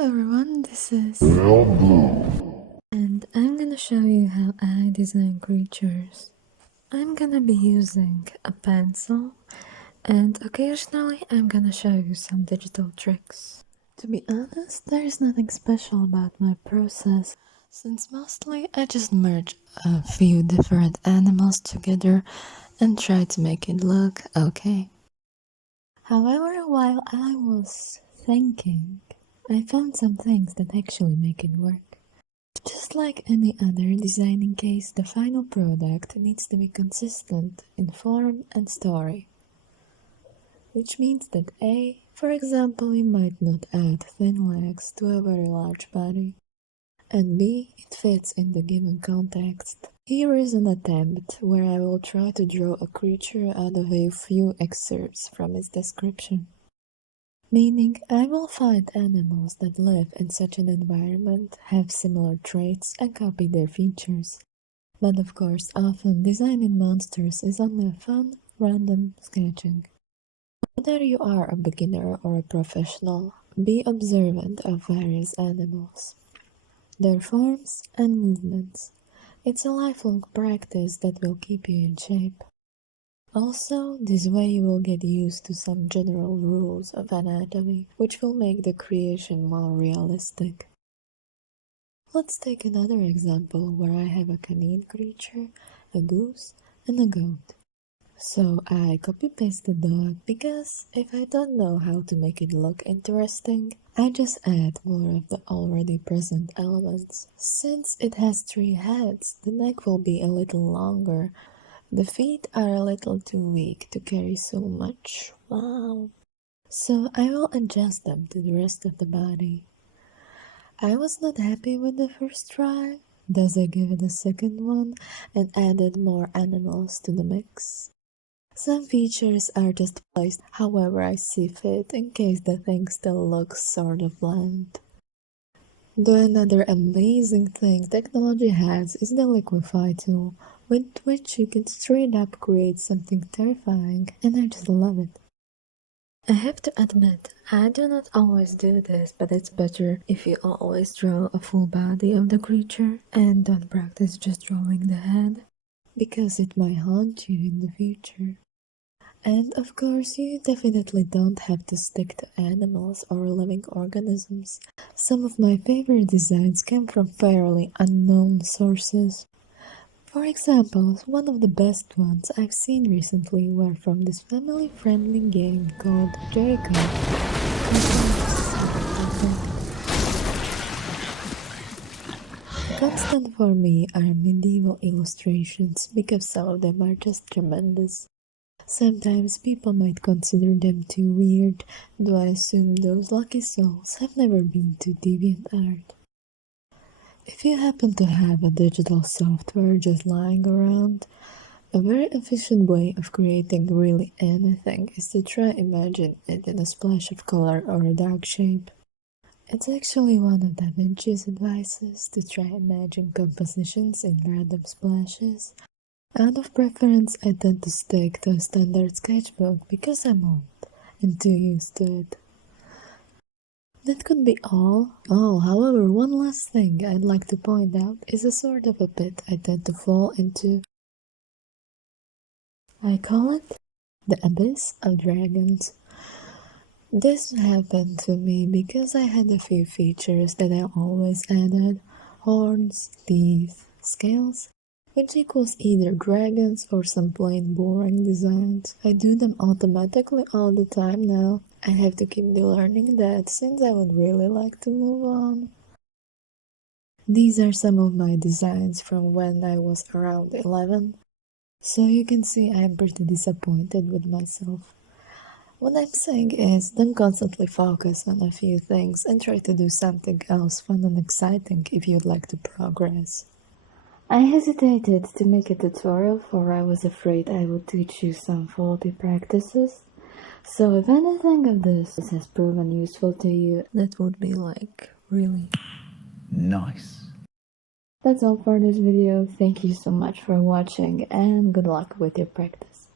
everyone, this is and I'm gonna show you how I design creatures. I'm gonna be using a pencil and occasionally I'm gonna show you some digital tricks. To be honest, there is nothing special about my process, since mostly I just merge a few different animals together and try to make it look okay. However, while I was thinking, I found some things that actually make it work. Just like any other designing case, the final product needs to be consistent in form and story. Which means that A, for example, you might not add thin legs to a very large body, and B, it fits in the given context. Here is an attempt where I will try to draw a creature out of a few excerpts from its description. Meaning, I will find animals that live in such an environment, have similar traits, and copy their features. But of course, often designing monsters is only a fun, random sketching. Whether you are a beginner or a professional, be observant of various animals, their forms and movements. It's a lifelong practice that will keep you in shape. Also, this way you will get used to some general rules of anatomy, which will make the creation more realistic. Let's take another example where I have a canine creature, a goose, and a goat. So I copy-paste the dog because if I don't know how to make it look interesting, I just add more of the already present elements. Since it has 3 heads, the neck will be a little longer. The feet are a little too weak to carry so much. Wow! So I will adjust them to the rest of the body. I was not happy with the first try, thus I gave it a second one and added more animals to the mix. Some features are just placed however I see fit in case the thing still looks sort of bland. Though another amazing thing technology has is the liquify tool, with which you can straight up create something terrifying, and I just love it. I have to admit, I do not always do this, but it's better if you always draw a full body of the creature and don't practice just drawing the head, because it might haunt you in the future. And of course, you definitely don't have to stick to animals or living organisms. Some of my favorite designs came from fairly unknown sources. For example, one of the best ones I've seen recently were from this family-friendly game called Jericho. Constant for me are medieval illustrations because some of them are just tremendous. Sometimes people might consider them too weird, though I assume those lucky souls have never been to DeviantArt. If you happen to have a digital software just lying around, a very efficient way of creating really anything is to try imagine it in a splash of color or a dark shape. It's actually one of Da Vinci's advices to try imagine compositions in random splashes. Out of preference, I tend to stick to a standard sketchbook because I'm old and too used to it. That could be all. However, one last thing I'd like to point out is a sort of a pit I tend to fall into. I call it the abyss of dragons. This happened to me because I had a few features that I always added: horns, teeth, scales, which equals either dragons or some plain boring designs. I do them automatically all the time now. I have to keep learning that since I would really like to move on. These are some of my designs from when I was around 11, so you can see I'm pretty disappointed with myself. What I'm saying is, don't constantly focus on a few things and try to do something else fun and exciting if you'd like to progress. I hesitated to make a tutorial for I was afraid I would teach you some faulty practices. So if anything of this has proven useful to you, that would be really nice. That's all for this video. Thank you so much for watching and good luck with your practice.